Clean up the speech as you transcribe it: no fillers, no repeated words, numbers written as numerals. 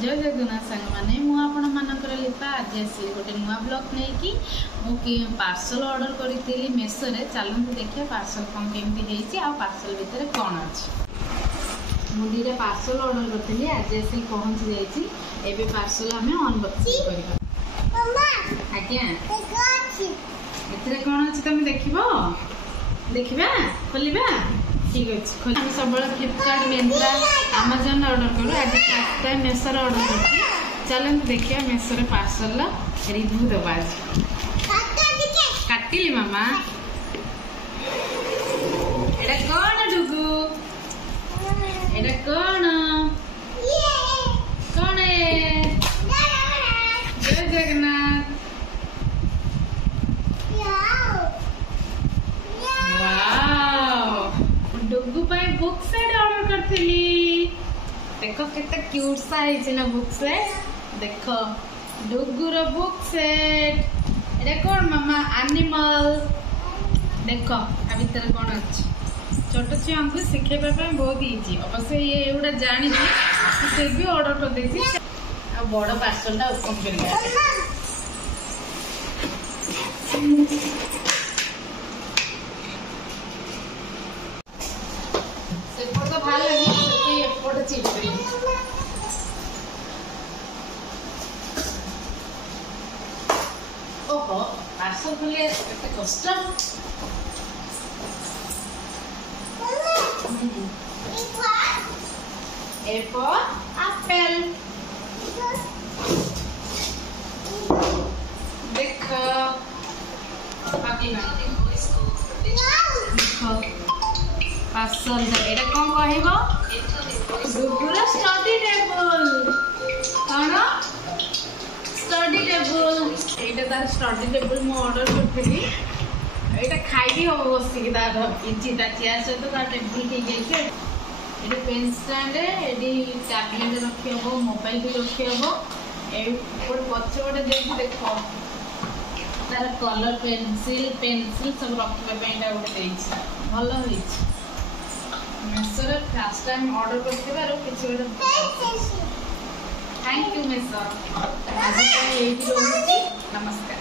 जय जगन्नाथ सांग मैंने मुझे लिपा आज आसी गोटे नुआ ब्लॉग नहीं कि पार्सल ऑर्डर करी मेसो रे चलते देखिए पार्सल कौन केमती आ पार्सल भितर कौन अच्छे मुझे पार्सल ऑर्डर करी आज आसी पहुँची जाइए पार्सल आम अनबॉक्सिंग करवा आज्ञा ए कौन अच्छे तुम देखा खोलिबा ठीक अच्छे हम सब फ्लिपकार्ट मिंत्रा अमेजन ऑर्डर करूँ आज फर्स्ट टाइम मेसो ऑर्डर कर चलते देखिए मेसो पार्सल रिव्यू दबा काटिली मामा एटा कौन डुगु एटा कौन कौन जय जगन्नाथ डुगु बुक सेट ऑर्डर करथिली देखो कितना क्यूट सा है ना बुक सेट देखो डुगुर बुक सेट एटा कौन मामा एनिमल देखो आ भीतर कौन अच्छे छोट छुआ को शिखेबा बहुत इजी अवश्य ये एगुड़ा जानी से भी ऑर्डर कर देसी आ बड़ पार्सल टा ओपन कर ओहो पार्सल खोले केते कष्ट ए फॉर एप्पल देखो पापी ना देखो पार्सल एटा कौन कहबो डुगुर स्टडी टेबल कौन स्टडी टेबल एटा तार स्टडी टेबल मु ऑर्डर करथि एटा खाइबी हो बसिक तार इजी ता चेयर सहित तार टेबल के गेছে एटा पेन स्टैंड एडी टैबलेट रखि हो मोबाइल भी रखि हो ए ऊपर पछ ओटे देखि देखो तार कलर पेंसिल सब रखबे पेंटा ओटे देछि भलो होइछि मेसो रे फर्स्ट टाइम ऑर्डर करथिबारो किछि ओटे थैंक यू मेसो आज नमस्कार।